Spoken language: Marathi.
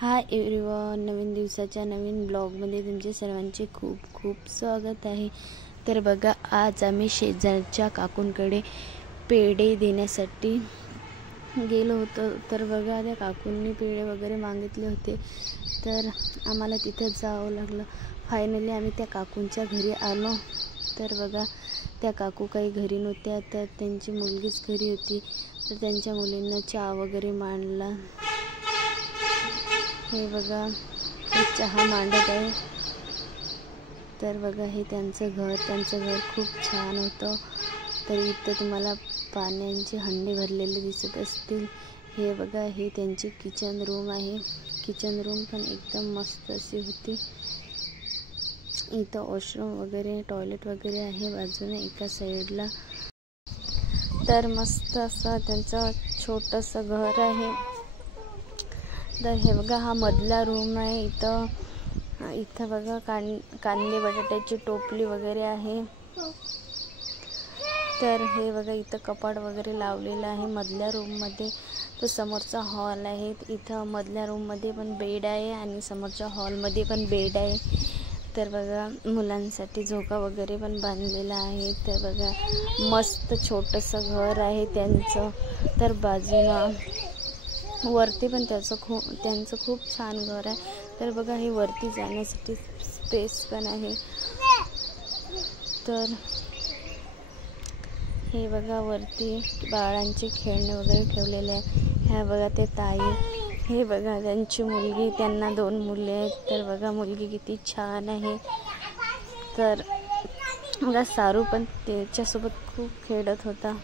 हाय एव्हरीवन, नवीन दिवसाच्या नवीन ब्लॉगमध्ये तुमचे सर्वांचे खूप खूप स्वागत आहे। तर बघा, आज आम्ही शेजारच्या काकूंकडे पेढे देण्यासाठी गेलो होतो। तर बघा, त्या काकूंनी पेढे वगैरे मागितले होते, तर आम्हाला तिथे जावं लागलं। फायनली आम्ही त्या काकूंच्या घरी आलो। तर बघा, त्या काकू काही घरी नव्हत्या, तर त्यांची मुलगीच घरी होती। तर त्यांच्या मुलींना चहा वगैरे मांडला। हे बघा, हे चहा मांडत आहे। तर बघा, हे त्यांचं घर खूप छान होतं। तर इथं तुम्हाला पाण्याचे हंडे भरलेले दिसत असतील। हे बघा, हे त्यांची किचन रूम आहे। किचन रूम पण एकदम मस्त अशी होती। इथं वॉशरूम वगैरे, टॉयलेट वगैरे आहे बाजूने एका साईडला। तर मस्त असं त्यांचं छोटंसं घर आहे। तर हे बघा, हा मधला रूम आहे। इथं बघा, कांदे बटाट्याची टोपली वगैरे आहे। तर हे बघा, इथं कपाट वगैरे लावलेलं आहे मधल्या रूममध्ये। तो समोरचा हॉल आहे। इथं मधल्या रूममध्ये पण बेड आहे आणि समोरच्या हॉलमध्ये पण बेड आहे। तर बघा, मुलांसाठी झोका वगैरे पण बांधलेला आहे। तर बघा, मस्त छोटंसं घर आहे त्यांचं। तर बाजूला वरती पण त्यांचं खूप छान घर आहे। तर बघा, हे वरती जाण्यासाठी स्पेस पण आहे। तर हे बघा, वरती बाळांचे खेळणे वगैरे ठेवलेले आहे। ह्या बघा, ते ताई, हे बघा त्यांची मुलगी, त्यांना 2 मुले आहेत। तर बघा, मुलगी किती छान आहे। तर बघा, सारू पण त्याच्यासोबत खूप खेळत होता।